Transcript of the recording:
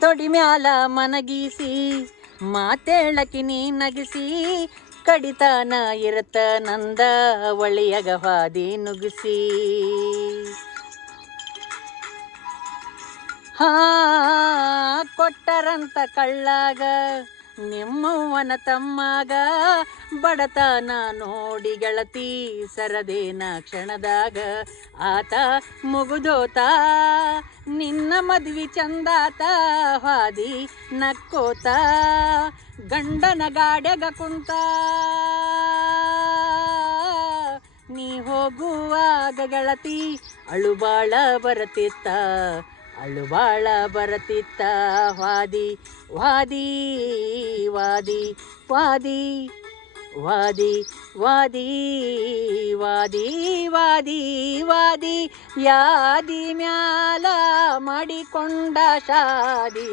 ತೊಡಿ ಮ್ಯಾಲ ಮನಗಿಸಿ ಮಾತೇಳಕಿ ನೀ ನಗಿಸಿ ಕಡಿತಾನ ಇರತ ನಂದ ಒಳಿಯಗ ಹಾದಿ ನುಗ್ಗಿಸಿ ಹಾ ಕೊಟ್ಟರಂತ ಕಳ್ಳಾಗ ನಿಮ್ಮವ್ವನ ತಮ್ಮಾಗ ಬಡತನ ನೋಡಿ ಗೆಳತಿ ಸರದೇನ ಕ್ಷಣದಾಗ ಆತ ಮುಗುದೋತ ನಿನ್ನ ಮದ್ವಿ ಚಂದಾತ ಹಾದಿ ನಕ್ಕೋತ ಗಂಡನ ಗಾಡ್ಯಾಗ ಕುಂತ ನೀ ಹೋಗುವಾಗ ಗೆಳತಿ ಅಳುಬಾಳ ಬರತಿತ್ತ ಅಳುಬಾಳ ಬರತಿತ್ತ ವಾದಿ ವಾದಿ ವಾದಿ ವಾದಿ ವಾದಿ ವಾದಿ ವಾದಿ ವಾದಿ ವಾದಿ ಯಾದಿ ಮ್ಯಾಲ ಮಾಡಿಕೊಂಡ ಶಾದಿ